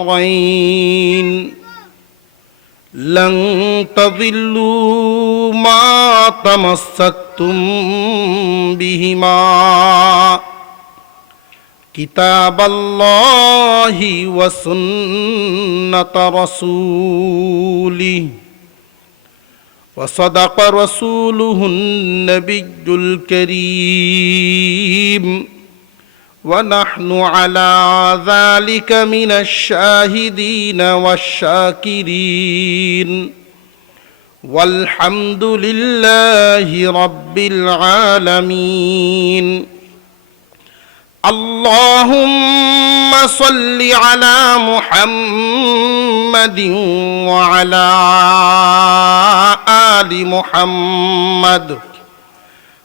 أمرين لن تضلوا ما تمسكتم بهما كتاب الله وسنة رسوله وصدق رسوله النبي الكريم ونحن على ذلك من الشاهدين والشاكرين والحمد لله رب العالمين اللهم صل على محمد وعلى ال محمد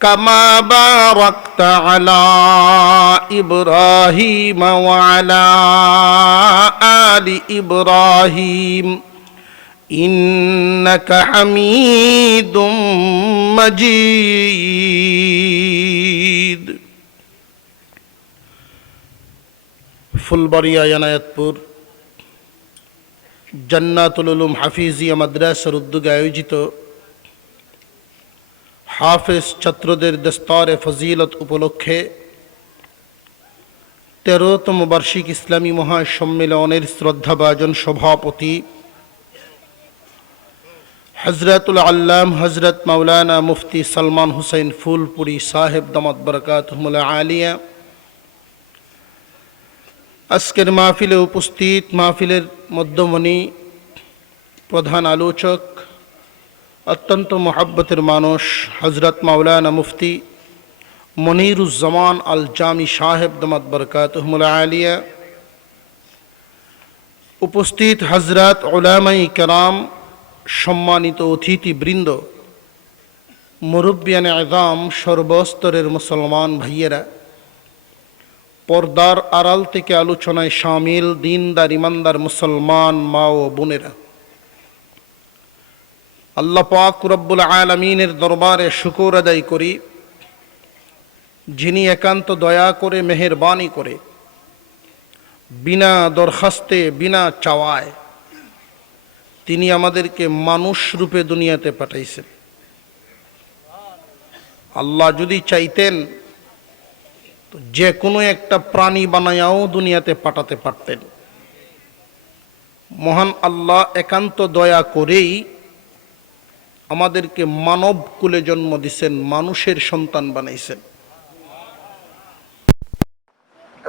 كما باركت على ابراهيم وعلى ال ابراهيم انك حميد مجيد ফুলবাড়িয়া এনায়তপুর জান্নাতুল উলুম হাফিজিয়া মাদ্রাসার উদ্যোগে আয়োজিত হাফেজ ছাত্রদের দস্তরে ফজিলত উপলক্ষে তেরোতম বার্ষিক ইসলামী মহাসম্মেলনের শ্রদ্ধাভাজন সভাপতি হজরতুল আল্লাম হজরত মাওলানা মুফতি সালমান হুসাইন ফুলপুরি সাহেব দমত বরকাত আলিয়া আজকের মাহফিলে উপস্থিত মাহফিলের মধ্যমণি প্রধান আলোচক অত্যন্ত মহাব্বতের মানুষ হজরত মাওলানা মুফতি মনিরুজ্জামান আল জামি সাহেব দমাত বরকাত আলিয়া উপস্থিত হজরত ওলামাই কালাম সম্মানিত অতিথিবৃন্দ মুরব্বিয়ান আগাম সর্বস্তরের মুসলমান ভাইয়েরা পর্দার আড়াল থেকে আলোচনায় সামিল দিনদার ইমানদার মুসলমান মা ও বোনেরা আল্লাহ পাক রব্বুল আলমিনের দরবারে শুকুর আদায় করি যিনি একান্ত দয়া করে মেহরবানি করে বিনা দরখাস্তে বিনা চাওয়ায় তিনি আমাদেরকে মানুষ রূপে দুনিয়াতে পাঠাইছেন আল্লাহ যদি চাইতেন তো যে কোনো একটা প্রাণী বানায়াও দুনিয়াতে পাঠাতে পারতেন মহান আল্লাহ একান্ত দয়া করেই আমাদেরকে মানব কুলে জন্ম দিছেন মানুষের সন্তান বানাইছেন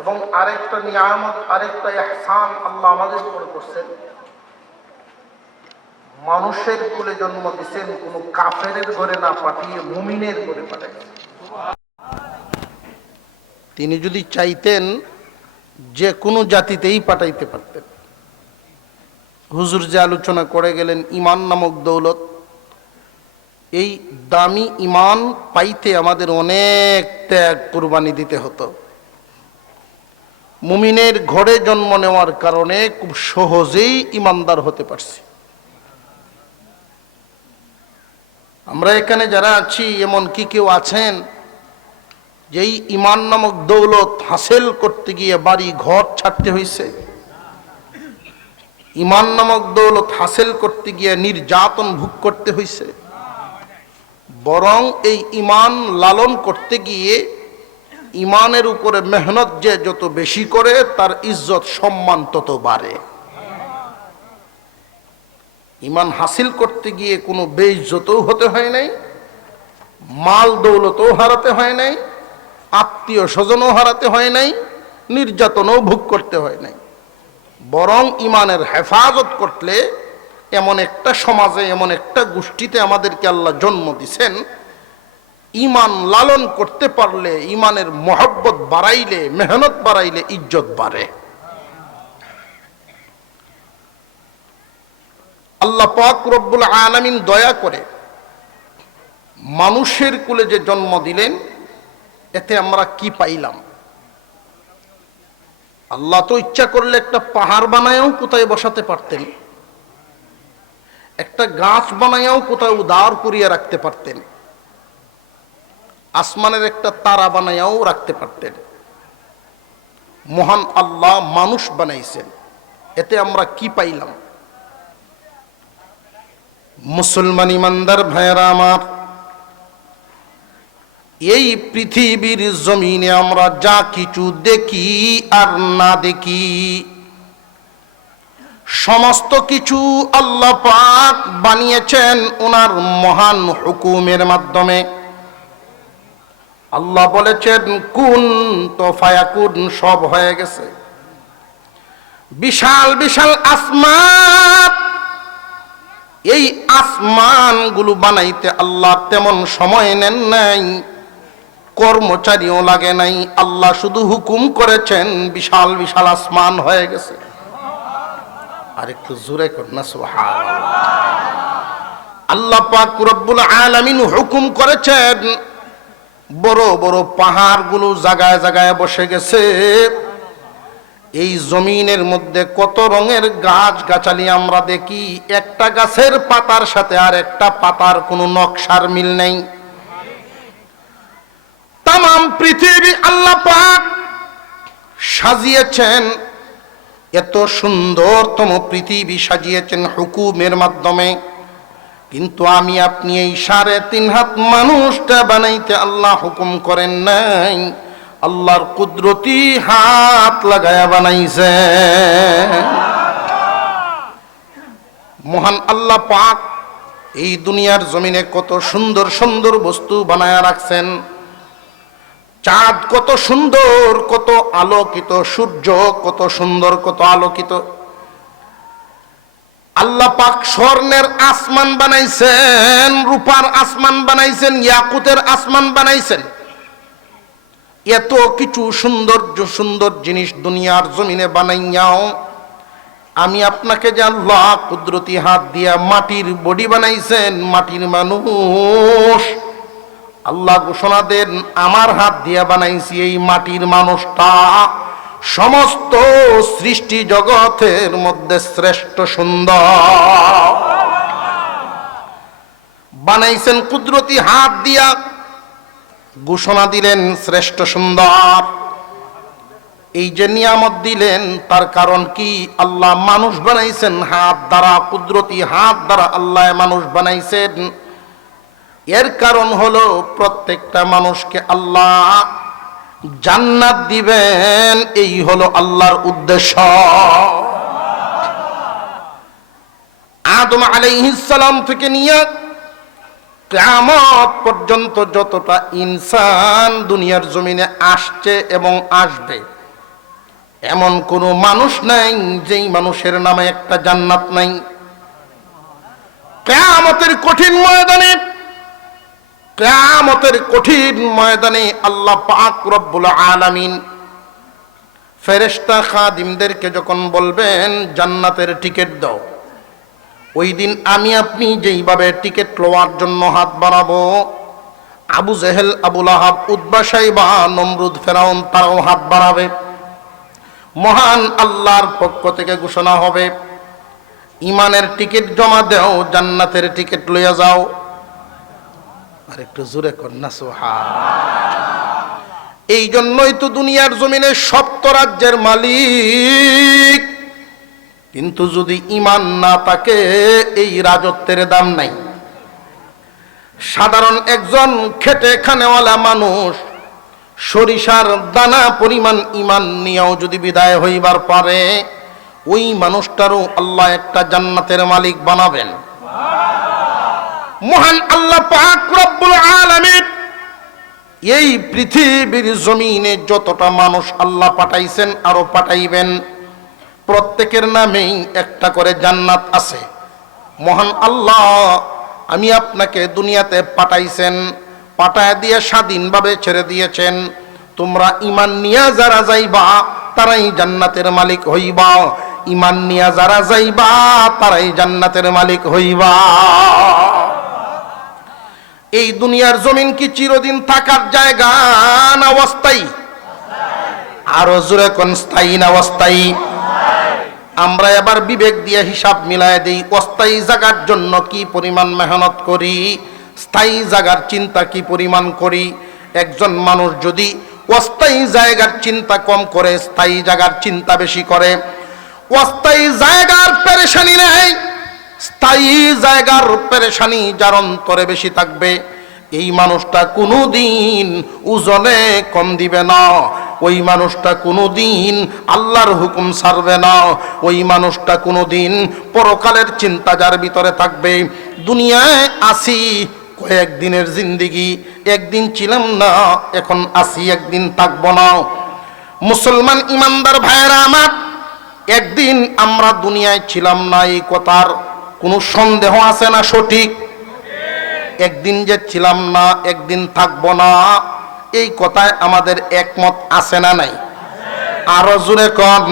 এবং আরেকটা নিয়ামত আরেকটা ইহসান আল্লাহ আমাদের উপরে করছেন মানুষের কুলে জন্ম দিছেন কোন কাফের ঘরে না পাঠিয়ে মুমিনের ঘরে পাঠাইছেন তিনি যদি চাইতেন যে কোনো জাতিতেই পাঠাইতে পারতেন হুজুর যে আলোচনা করে গেলেন ইমান নামক দৌলত এই দামি ইমান পাইতে আমাদের অনেক ত্যাগ কোরবানি দিতে হতো মুমিনের ঘরে জন্ম নেওয়ার কারণে খুব সহজেই ইমানদার হতে পারছি আমরা এখানে যারা আছি এমন কি কেউ আছেন যেই ইমান নামক দৌলত হাসেল করতে গিয়ে বাড়ি ঘর ছাড়তে হয়েছে ইমান নামক দৌলত হাসেল করতে গিয়ে নির্যাতন ভোগ করতে হয়েছে বরং এই ইমান লালন করতে গিয়ে ইমানের উপরে মেহনত যে যত বেশি করে তার ইজ্জত সম্মান তত বাড়ে ইমান হাসিল করতে গিয়ে কোনো বেইজ্জতও হতে হয় নাই মাল দৌলতও হারাতে হয় নাই আত্মীয় স্বজনও হারাতে হয় নাই নির্যাতনও ভোগ করতে হয় নাই বরং ইমানের হেফাজত করলে এমন একটা সমাজে এমন একটা গোষ্ঠীতে আমাদেরকে আল্লাহ জন্ম দিছেন ইমান লালন করতে পারলে ইমানের মহব্বত বাড়াইলে মেহনত বাড়াইলে ইজ্জত বাড়ে আল্লাহ পাক রব্বুল আনামিন দয়া করে মানুষের কুলে যে জন্ম দিলেন এতে আমরা কি পাইলাম আল্লাহ তো ইচ্ছা করলে একটা পাহাড় বানায়ও কোথায় বসাতে পারতেন একটা গাছ বানাইয়াও কোথাও দাঁড় করিয়া রাখতে পারতেন আসমানের একটা তারা বানাইয়াও রাখতে পারতেন মহান আল্লাহ মানুষ বানাইছেন এতে আমরা কি পাইলাম মুসলমান ইমানদার ভাইয়েরা আমার এই পৃথিবীর জমিনে আমরা যা কিছু দেখি আর না দেখি সমস্ত কিছু আল্লাহ পাক বানিয়েছেন ওনার মহান হুকুমের মাধ্যমে আল্লাহ বলেছেন কুন তো ফায়াকুন সব হয়ে গেছে বিশাল বিশাল আসমান এই আসমানগুলো বানাইতে আল্লাহ তেমন সময় নেন নাই কর্মচারীও লাগে নাই আল্লাহ শুধু হুকুম করেছেন বিশাল বিশাল আসমান হয়ে গেছে আর একটু জোরে কর না সুহান আলামিন হুকুম করেছেন বড় বড় পাহাড়গুলো জাগায় জাগায় বসে গেছে এই জমিনের মধ্যে কত রঙের গাছ গাছালি আমরা দেখি একটা গাছের পাতার সাথে আর একটা পাতার কোনো নকশার মিল নেই তাম পৃথিবী আল্লাহ সাজিয়েছেন এত সুন্দরতম পৃথিবী সাজিয়েছেন হুকুমের মাধ্যমে কিন্তু আমি আপনি এই সাড়ে তিন হাত মানুষটা বানাইতে আল্লাহ হুকুম করেন নাই আল্লাহর কুদরতি হাত লাগায়া বানাইছে মহান আল্লাহ পাক এই দুনিয়ার জমিনে কত সুন্দর সুন্দর বস্তু বানায়া রাখছেন চাঁদ কত সুন্দর কত আলোকিত সূর্য কত সুন্দর কত আলোকিত আল্লাহ পাক স্বর্ণের আসমান বানাইছেন রূপার আসমান বানাইছেন ইয়াকুতের আসমান বানাইছেন এত কিছু সৌন্দর্য সুন্দর জিনিস দুনিয়ার জমিনে বানাইয়াও আমি আপনাকে যে আল্লাহ কুদরতি হাত দিয়া মাটির বডি বানাইছেন মাটির মানুষ আল্লাহ ঘোষণা দেন আমার হাত দিয়া বানাইছি এই মাটির মানুষটা সমস্ত সৃষ্টি জগতের মধ্যে শ্রেষ্ঠ সুন্দর বানাইছেন কুদরতি হাত দিয়া ঘোষণা দিলেন শ্রেষ্ঠ সুন্দর এই যে নিয়ামত দিলেন তার কারণ কি আল্লাহ মানুষ বানাইছেন হাত দ্বারা কুদরতি হাত দ্বারা আল্লাহ মানুষ বানাইছেন এর কারণ হলো প্রত্যেকটা মানুষকে আল্লাহ জান্নাত দিবেন এই হলো আল্লাহর উদ্দেশ্য আদম আলাইহিসালাম থেকে নিয়ে কামত পর্যন্ত যতটা ইনসান দুনিয়ার জমিনে আসছে এবং আসবে এমন কোনো মানুষ নাই যেই মানুষের নামে একটা জান্নাত নাই কামতের কঠিন ময়দানে কেয়ামতের কঠিন ময়দানে আল্লাহ পাক রব্বুল আলামিন ফেরেস্তা খাদিমদেরকে যখন বলবেন জান্নাতের টিকিট দাও ওই দিন আমি আপনি যেইভাবে টিকিট লওয়ার জন্য হাত বাড়াবো আবু জেহেল আবুল আহাব উদ্বাসাই বা নমরুদ ফেরাউন তারাও হাত বাড়াবে মহান আল্লাহর পক্ষ থেকে ঘোষণা হবে ইমানের টিকিট জমা দেও জান্নাতের টিকিট লইয়া যাও আর একটু জোরে কন্যা সোহা এই জন্যই তো দুনিয়ার জমিনে সপ্ত রাজ্যের মালিক কিন্তু যদি ইমান না থাকে এই রাজত্বের দাম নাই সাধারণ একজন খেটে খানেওয়ালা মানুষ সরিষার দানা পরিমাণ ইমান নিয়েও যদি বিদায় হইবার পারে ওই মানুষটারও আল্লাহ একটা জান্নাতের মালিক বানাবেন মহান আল্লাহ এই পৃথিবীর জমিনে যতটা মানুষ আল্লাহ পাঠাইছেন আরো পাঠাইবেন প্রত্যেকের নামেই একটা করে জান্নাত আছে মহান আল্লাহ আমি আপনাকে দুনিয়াতে পাঠাইছেন পাঠায় দিয়ে স্বাধীনভাবে ছেড়ে দিয়েছেন তোমরা ইমান নিয়া যারা যাইবা তারাই জান্নাতের মালিক হইবা ইমান নিয়া যারা যাইবা তারাই জান্নাতের মালিক হইবা এই দুনিয়ার জমিন কি চিরদিন থাকার জায়গা না অস্থায়ী আরো জোরে কোন স্থায়ী না আমরা এবার বিবেক দিয়ে হিসাব মিলায় দিই অস্থায়ী জায়গার জন্য কি পরিমাণ মেহনত করি স্থায়ী জায়গার চিন্তা কি পরিমাণ করি একজন মানুষ যদি অস্থায়ী জায়গার চিন্তা কম করে স্থায়ী জায়গার চিন্তা বেশি করে অস্থায়ী জায়গার পেরেশানি নেয় স্থায়ী জায়গার পেরেশানি যার অন্তরে বেশি থাকবে এই মানুষটা কোনোদিন ওজনে কম দিবে না ওই মানুষটা কোনোদিন আল্লাহর হুকুম সারবে না ওই মানুষটা কোনোদিন পরকালের চিন্তা যার ভিতরে থাকবে দুনিয়ায় আসি কয়েকদিনের জিন্দিগি একদিন ছিলাম না এখন আসি একদিন থাকব না মুসলমান ইমানদার ভাইয়েরা আমার একদিন আমরা দুনিয়ায় ছিলাম না এই কথার কোনো সন্দেহ আছে না সঠিক একদিন যে ছিলাম না একদিন থাকব না এই কথায় আমাদের একমত আছে না নাই আরো জুড়ে কন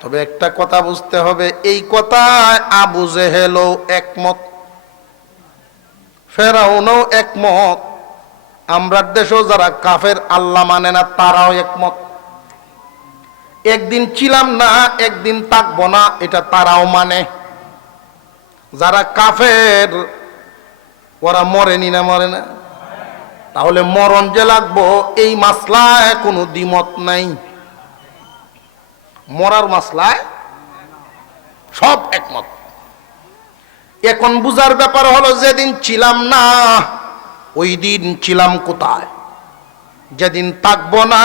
তবে একটা কথা বুঝতে হবে এই কথায় আবু জেহেলও একমত ফেরাউনও একমত আমরার দেশেও যারা কাফের আল্লাহ মানে না তারাও একমত একদিন ছিলাম না একদিন থাকবো না এটা তারাও মানে যারা কাফের ওরা মরেনি না মরে না তাহলে মরণ যে লাগবো এই মাসলায় কোনো দ্বিমত নাই মরার মাসলায় সব একমত এখন বুঝার ব্যাপার হলো যেদিন ছিলাম না ওই দিন ছিলাম কোথায় যেদিন থাকবো না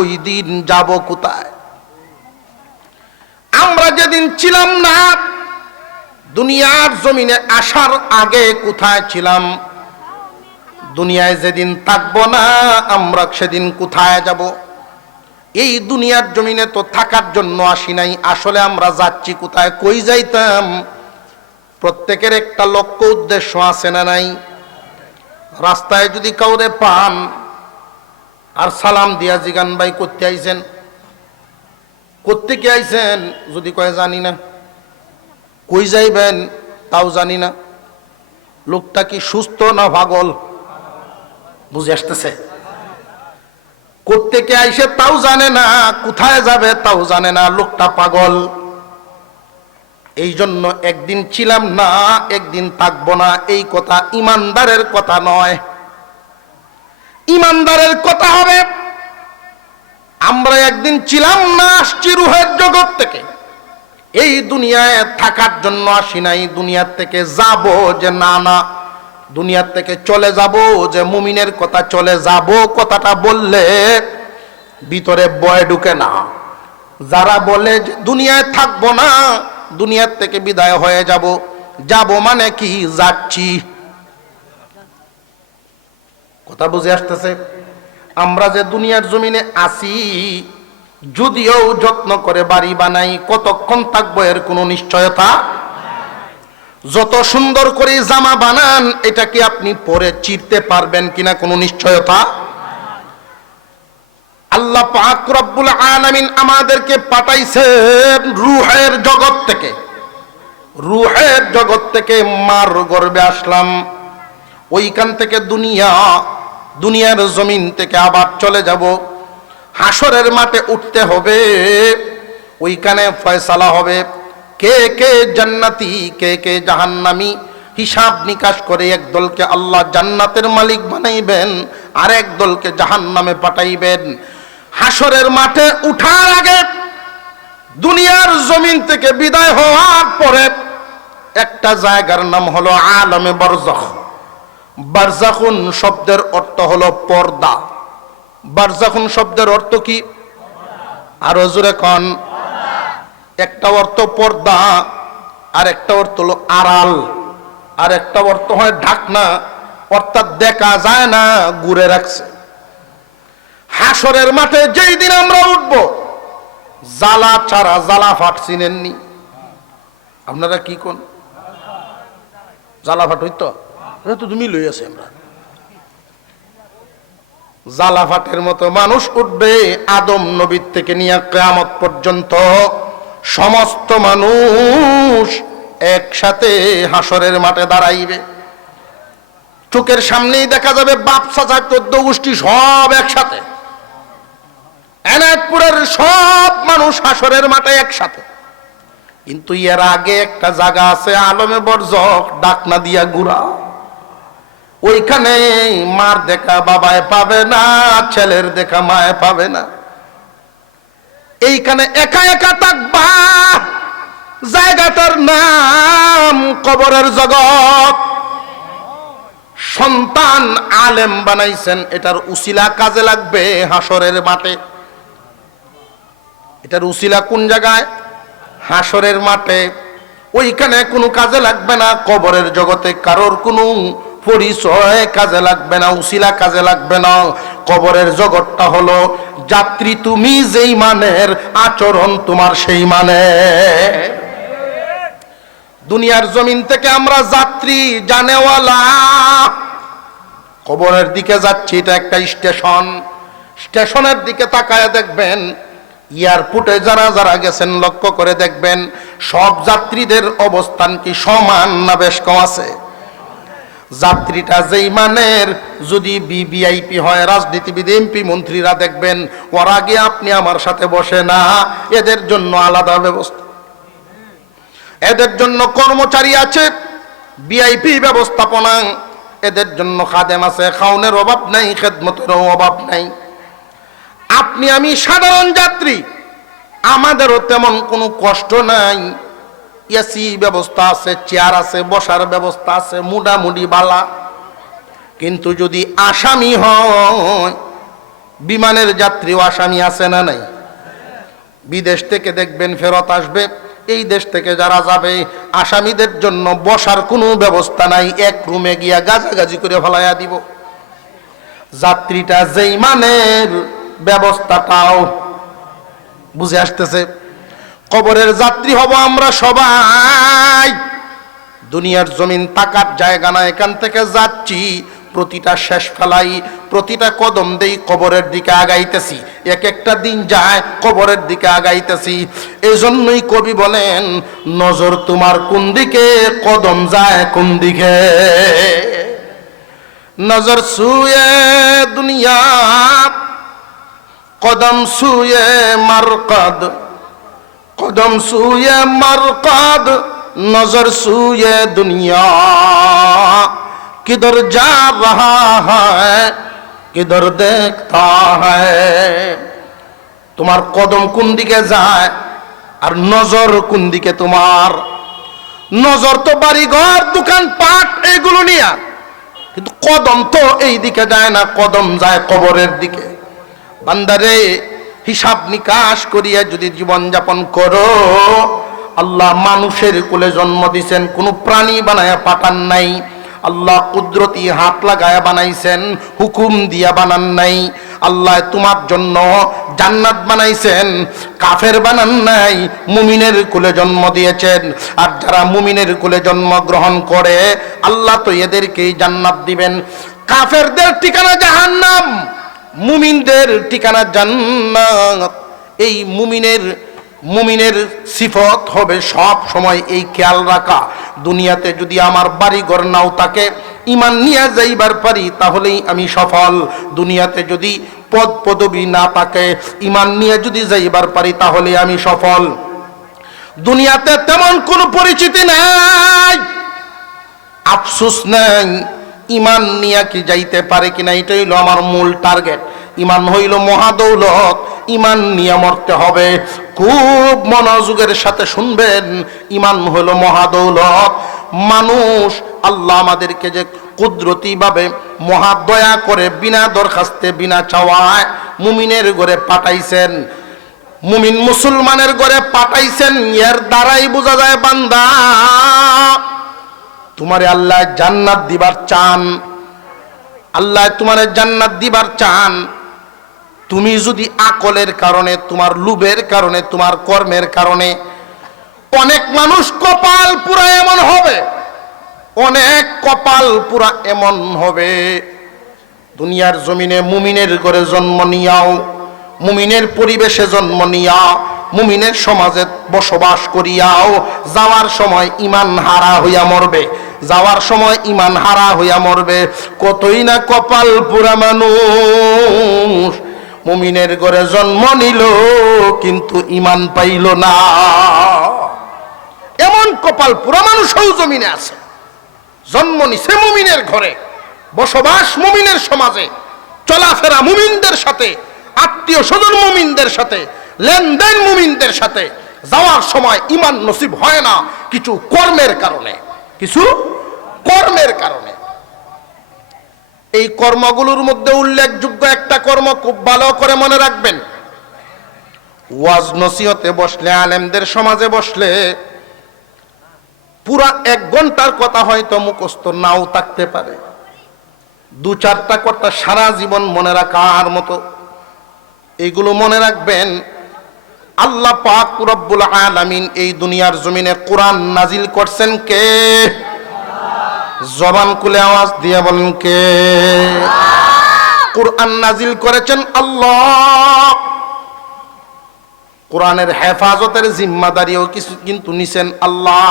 ওই দিন যাব কোথায় আমরা যেদিন ছিলাম না দুনিয়ার জমিনে আসার আগে কোথায় ছিলাম দুনিয়ায় যেদিন থাকবো না আমরা সেদিন কোথায় যাব এই দুনিয়ার জমিনে তো থাকার জন্য আসি নাই আসলে আমরা যাচ্ছি কোথায় কই যাইতাম প্রত্যেকের একটা লক্ষ্য উদ্দেশ্য আছে না নাই রাস্তায় যদি কাউরে পান আর সালাম দিয়া জিগান ভাই করতে আইছেন করতে কি আইছেন যদি কয়ে জানি না কই যাইবেন তাও জানি না লোকটা কি সুস্থ না পাগল বুঝে আসতেছে কোথেকে আইসে তাও জানে না কোথায় যাবে তাও জানে না লোকটা পাগল এই জন্য একদিন ছিলাম না একদিন থাকবো না এই কথা ইমানদারের কথা নয় ইমানদারের কথা হবে আমরা একদিন ছিলাম না আসছি রুহের জগৎ থেকে এই দুনিয়ায় থাকার জন্য আসি নাই দুনিয়ার থেকে যাব যে না না দুনিয়ার থেকে চলে যাব যে মুমিনের কথা চলে যাব কথাটা বললে ভিতরে বয় ঢুকে না যারা বলে যে দুনিয়ায় থাকবো না দুনিয়ার থেকে বিদায় হয়ে যাব যাব মানে কি যাচ্ছি কথা বুঝে আসতেছে আমরা যে দুনিয়ার জমিনে আসি যদিও যত্ন করে বাড়ি বানাই কতক্ষণ থাকবো এর কোনো নিশ্চয়তা যত সুন্দর করে জামা বানান এটা কি আপনি পরে চিরতে পারবেন কিনা কোনো নিশ্চয়তা আল্লাহ আকরবুল আনামিন আমাদেরকে পাঠাইছে রুহের জগৎ থেকে রুহের জগৎ থেকে মার গর্বে আসলাম ওইখান থেকে দুনিয়া দুনিয়ার জমিন থেকে আবার চলে যাব হাসরের মাঠে উঠতে হবে ওইখানে ফয়সালা হবে কে কে জান্নাতি কে কে জাহান্নামি হিসাব নিকাশ করে এক দলকে আল্লাহ জান্নাতের মালিক বানাইবেন আর এক দলকে জাহান্নামে পাঠাইবেন হাসরের মাঠে উঠার আগে দুনিয়ার জমিন থেকে বিদায় হওয়ার পরে একটা জায়গার নাম হলো আলমে বরজখ বরজাখুন শব্দের অর্থ হলো পর্দা বারজাখুন শব্দের অর্থ কি আর হজুর এখন একটা অর্থ পর্দা আর একটা অর্থ হলো আড়াল আর একটা অর্থ হয় ঢাকনা অর্থাৎ দেখা যায় না ঘুরে রাখছে হাসরের মাঠে যেই দিন আমরা উঠব জ্বালা ছাড়া জালা ফাট চিনেননি আপনারা কি কোন জালা ফাট হইতো তো তুমি লই আছে আমরা জালাফাটের মতো মানুষ উঠবে আদম নবীর থেকে নিয়ে কেয়ামত পর্যন্ত সমস্ত মানুষ একসাথে হাসরের মাঠে দাঁড়াইবে চোখের সামনেই দেখা যাবে বাপসা চার চোদ্দ গোষ্ঠী সব একসাথে এনায়তপুরের সব মানুষ হাসরের মাঠে একসাথে কিন্তু এর আগে একটা জায়গা আছে আলমে বর্জক ডাকনা দিয়া গুড়া ওইখানে মার দেখা বাবায় পাবে না ছেলের দেখা মায় পাবে না এইখানে একা একা থাকবা জায়গাটার নাম কবরের জগৎ সন্তান আলেম বানাইছেন এটার উসিলা কাজে লাগবে হাসরের মাঠে এটার উসিলা কোন জায়গায় হাসরের মাঠে ওইখানে কোনো কাজে লাগবে না কবরের জগতে কারোর কোনো পরিচয় কাজে লাগবে না উসিলা কাজে লাগবে না কবরের জগৎটা হলো যাত্রী তুমি যেই মানের আচরণ তোমার সেই মানে দুনিয়ার জমিন থেকে আমরা যাত্রী জানেওয়ালা কবরের দিকে যাচ্ছি এটা একটা স্টেশন স্টেশনের দিকে তাকায় দেখবেন এয়ারপোর্টে যারা যারা গেছেন লক্ষ্য করে দেখবেন সব যাত্রীদের অবস্থান কি সমান না বেশ কম আছে যাত্রীটা যেই মানের যদি বিবিআইপি হয় রাজনীতিবিদ এমপি মন্ত্রীরা দেখবেন ওর আগে আপনি আমার সাথে বসে না এদের জন্য আলাদা ব্যবস্থা এদের জন্য কর্মচারী আছে বিআইপি ব্যবস্থাপনা এদের জন্য খাদেম আছে খাওনের অভাব নাই খেদমতেরও অভাব নাই আপনি আমি সাধারণ যাত্রী আমাদেরও তেমন কোনো কষ্ট নাই এসি ব্যবস্থা আছে চেয়ার আছে বসার ব্যবস্থা আছে মুডামুডি বালা কিন্তু যদি আসামি হয় বিমানের যাত্রীও আসামি আছে না নাই বিদেশ থেকে দেখবেন ফেরত আসবে এই দেশ থেকে যারা যাবে আসামিদের জন্য বসার কোনো ব্যবস্থা নাই এক রুমে গিয়া গাজাগাজি করে ফলাইয়া দিব যাত্রীটা যেই মানের ব্যবস্থাটাও বুঝে আসতেছে কবরের যাত্রী হব আমরা সবাই দুনিয়ার জমিন তাকার জায়গা না এখান থেকে যাচ্ছি প্রতিটা শেষ ফেলাই প্রতিটা কদম দেই কবরের দিকে আগাইতেছি এক একটা দিন যায় কবরের দিকে আগাইতেছি এই জন্যই কবি বলেন নজর তোমার কোন দিকে কদম যায় কোন দিকে নজর সুয়ে দুনিয়া কদম সুয়ে মারকদ কদম সুয়ে مرقد نظر নজর دنیا کدھر যা رہا হিদর দেখতা হোমার তোমার কদম কোন দিকে যায় আর নজর কোন দিকে তোমার নজর তো বাড়িঘর দোকান পাট এগুলো নিয়ে কিন্তু কদম তো এই দিকে যায় না কদম যায় কবরের দিকে বান্দারে হিসাব নিকাশ করিয়া যদি জীবনযাপন করো আল্লাহ মানুষের কোলে জন্ম দিছেন কোনো প্রাণী বানায়া পাঠান নাই আল্লাহ কুদরতি হাত লাগায়া বানাইছেন হুকুম দিয়া বানান নাই আল্লাহ তোমার জন্য জান্নাত বানাইছেন কাফের বানান নাই মুমিনের কুলে জন্ম দিয়েছেন আর যারা মুমিনের কুলে জন্ম গ্রহণ করে আল্লাহ তো এদেরকেই জান্নাত দিবেন কাফেরদের ঠিকানা জাহান্নাম মুমিনদের ঠিকানা জান্নাত এই মুমিনের মুমিনের সিফত হবে সব সময় এই খেয়াল রাখা দুনিয়াতে যদি আমার বাড়ি ঘর নাও থাকে ইমান নিয়ে যাইবার পারি তাহলেই আমি সফল দুনিয়াতে যদি পদ পদবি না থাকে ইমান নিয়ে যদি যাইবার পারি তাহলে আমি সফল দুনিয়াতে তেমন কোনো পরিচিতি নাই আফসুস নাই ইমান নিয়া কি যাইতে পারে কিনা এটাই হইলো আমার মূল টার্গেট ইমান হইল মহাদৌলত ইমান নিয়ে মরতে হবে খুব মনোযোগের সাথে শুনবেন ইমান হইল মহাদৌলত মানুষ আল্লাহ আমাদেরকে যে কুদরতিভাবে মহাদয়া করে বিনা দরখাস্তে বিনা চাওয়ায় মুমিনের ঘরে পাঠাইছেন মুমিন মুসলমানের ঘরে পাঠাইছেন এর দ্বারাই বোঝা যায় বান্দা তোমারে আল্লাহ জান্নাত দিবার চান আল্লাহ তোমারে জান্নাত দিবার চান তুমি যদি আকলের কারণে তোমার লুবের কারণে তোমার কর্মের কারণে অনেক মানুষ কপাল পুরা এমন হবে অনেক কপাল পুরা এমন হবে দুনিয়ার জমিনে মুমিনের ঘরে জন্ম নিয়াও মুমিনের পরিবেশে জন্ম নিয়া মুমিনের সমাজে বসবাস করিয়াও যাওয়ার সময় ইমান হারা হইয়া মরবে যাওয়ার সময় ইমান হারা হইয়া মরবে কতই না কপাল পুরা মানুষ মুমিনের ঘরে জন্ম নিল কিন্তু ইমান পাইল না এমন কপাল পুরা মানুষও জমিনে আছে জন্ম নিছে মুমিনের ঘরে বসবাস মুমিনের সমাজে চলাফেরা মুমিনদের সাথে আত্মীয় স্বজন মুমিনদের সাথে লেনদেন মুমিনদের সাথে যাওয়ার সময় ইমান নসিব হয় না কিছু কর্মের কারণে কিছু কর্মের কারণে এই কর্মগুলোর মধ্যে উল্লেখযোগ্য একটা কর্ম খুব ভালো করে মনে রাখবেন ওয়াজ নসিহতে বসলে আলেমদের সমাজে বসলে পুরা এক ঘন্টার কথা হয়তো মুখস্থ নাও থাকতে পারে দু চারটা কথা সারা জীবন মনে রাখার মতো এইগুলো মনে রাখবেন আল্লাহ পাক রব্বুল আলামিন এই দুনিয়ার জমিনে কোরআন নাজিল করছেন কে জবান কুলে আওয়াজ দিয়ে বলেন কে কোরআন নাজিল করেছেন আল্লাহ কোরআনের হেফাজতের জিম্মাদারিও কিছু কিন্তু নিছেন আল্লাহ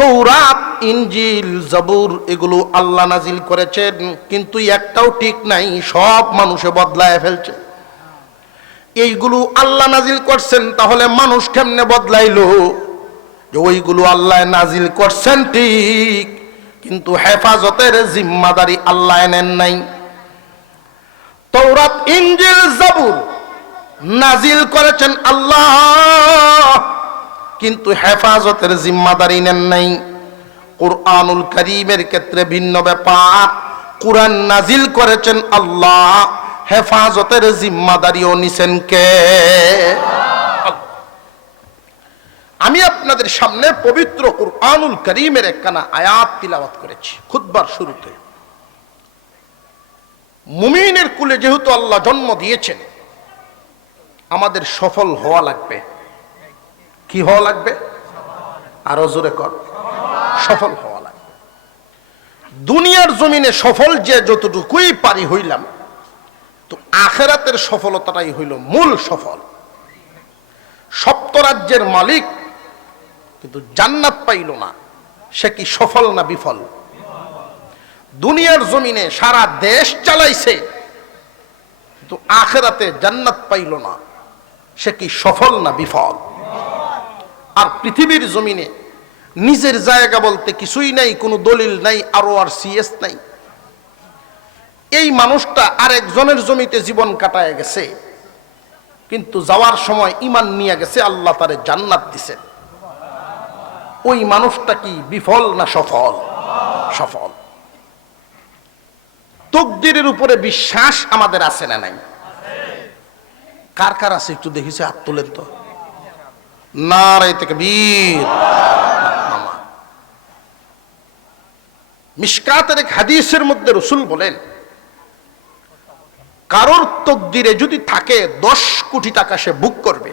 তৌরাত ইঞ্জিল জবুর এগুলো আল্লাহ নাজিল করেছেন কিন্তু একটাও ঠিক নাই সব মানুষে বদলায় ফেলছে এইগুলো আল্লাহ নাজিল করছেন তাহলে মানুষ কেমনে বদলাইল যে ওইগুলো আল্লাহ নাজিল করছেন ঠিক কিন্তু হেফাজতের জিম্মাদারি আল্লাহ নেন নাই তৌরাত ইঞ্জিল জাবুর নাজিল করেছেন আল্লাহ কিন্তু হেফাজতের জিম্মাদারি নেন নাই কোরআনুল করিমের ক্ষেত্রে ভিন্ন ব্যাপার কোরআন নাজিল করেছেন আল্লাহ হেফাজতের জিম্মাদারিও নিছেন কে আমি আপনাদের সামনে পবিত্র কুরআনুল করিমের একখানা আয়াত তিলাবাত করেছি খুদবার শুরুতে মুমিনের কুলে যেহেতু আল্লাহ জন্ম দিয়েছেন আমাদের সফল হওয়া লাগবে কি হওয়া লাগবে আরো জোরে কর সফল হওয়া লাগবে দুনিয়ার জমিনে সফল যে যতটুকুই পারি হইলাম তো আখেরাতের সফলতাটাই হইল মূল সফল সপ্তরাজ্যের মালিক কিন্তু জান্নাত পাইল না সে কি সফল না বিফল দুনিয়ার জমিনে সারা দেশ চালাইছে কিন্তু আখেরাতে জান্নাত পাইল না সে কি সফল না বিফল আর পৃথিবীর জমিনে নিজের জায়গা বলতে কিছুই নাই কোনো দলিল নাই আরও আর সিএস নাই এই মানুষটা আরেকজনের জমিতে জীবন কাটায় গেছে কিন্তু যাওয়ার সময় ইমান নিয়ে গেছে আল্লাহ তারে জান্নাত দিছেন ওই মানুষটা কি বিফল না সফল সফল তকদিরের উপরে বিশ্বাস আমাদের আছে না নাই কার কার আছে একটু দেখিছে হাত তোলেন তো নারায় থেকে বীর এক হাদিসের মধ্যে রসুল বলেন কারোর তকদিরে যদি থাকে দশ কোটি টাকা সে বুক করবে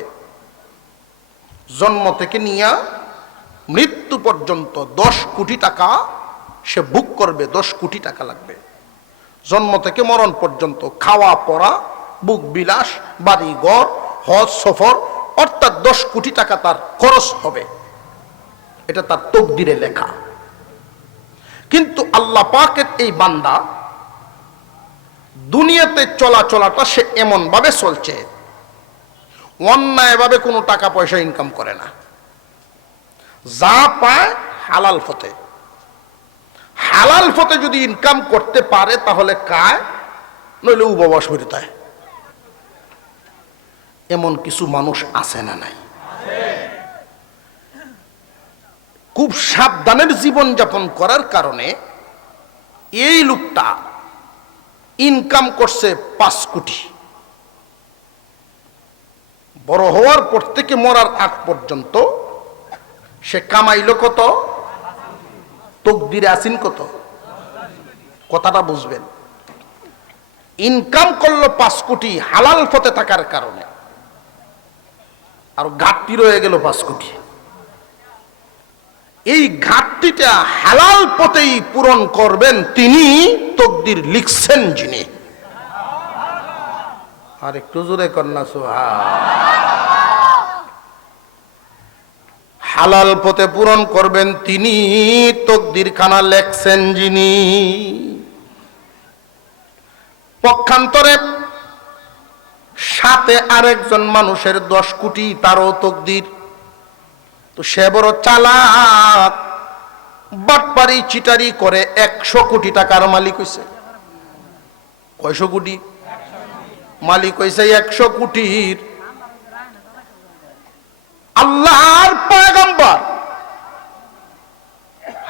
জন্ম থেকে নিয়ে মৃত্যু পর্যন্ত দশ কোটি টাকা সে বুক করবে দশ কোটি টাকা লাগবে জন্ম থেকে মরণ পর্যন্ত খাওয়া পড়া বুক বিলাস বাড়ি ঘর হজ সফর অর্থাৎ দশ কোটি টাকা তার খরচ হবে এটা তার তকদিরে লেখা কিন্তু আল্লাহ পাকের এই বান্দা দুনিয়াতে চলাচলাটা সে এমনভাবে চলছে অন্যায়ভাবে কোনো টাকা পয়সা ইনকাম করে না যা পায় হালাল ফতে হালাল ফতে যদি ইনকাম করতে পারে তাহলে কায় নইলে উপবাসরিতায় এমন কিছু মানুষ আছে না নাই খুব সাবধানের জীবন যাপন করার কারণে এই লোকটা ইনকাম করছে পাঁচ কোটি বড় হওয়ার পর থেকে মরার আগ পর্যন্ত সে কামাইল কত তকদিরে আসিন কত কথাটা বুঝবেন ইনকাম করলো পাঁচ কোটি হালাল পথে থাকার কারণে আর ঘাটতি রয়ে গেল পাঁচ কোটি এই ঘাটতিটা হালাল পথেই পূরণ করবেন তিনি তকদির লিখছেন যিনি আর একটু জোরে কন্যা সোহা হালাল পথে পূরণ করবেন তিনি তকদির খানা লেখছেন যিনি পক্ষান্তরে সাথে আরেকজন মানুষের দশ কোটি তারও তকদির তো সে বড় চালাক বাটপারি চিটারি করে একশো কোটি টাকার মালিক হয়েছে কয়শো কোটি মালিক হয়েছে একশো কোটির আল্লাহর পয়গম্বর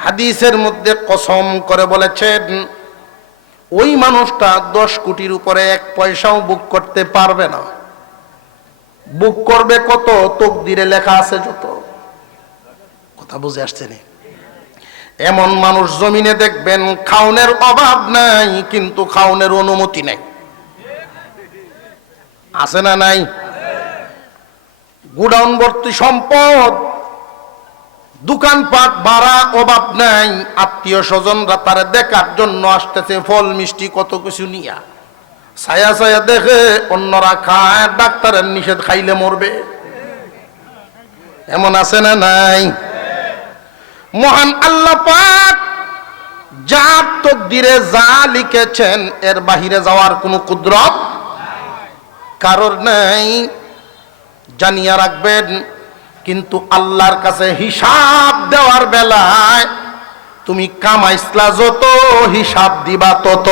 হাদিসের মধ্যে কসম করে বলেছেন ওই মানুষটা দশ কোটির উপরে এক পয়সাও বুক করতে পারবে না বুক করবে কত তকদিরে লেখা আছে যত কথা বুঝে আসছে নি এমন মানুষ জমিনে দেখবেন খাওনের অভাব নাই কিন্তু খাওনের অনুমতি নাই আছে না নাই গোডাউন ভর্তি সম্পদ দোকানপাট ভাড়া অভাব নাই আত্মীয় স্বজনরা তারা দেখার জন্য আসতেছে ফল মিষ্টি কত কিছু নিয়া ছায়া ছায়া দেখে অন্যরা খায় ডাক্তারের নিষেধ খাইলে মরবে এমন আছে না নাই মহান আল্লাহ পাক যা তকদিরে যা লিখেছেন এর বাহিরে যাওয়ার কোনো কুদরত কারোর নেই জানিয়ে রাখবেন কিন্তু আল্লাহর কাছে হিসাব দেওয়ার বেলায় তুমি কামাইসলা যত হিসাব দিবা তত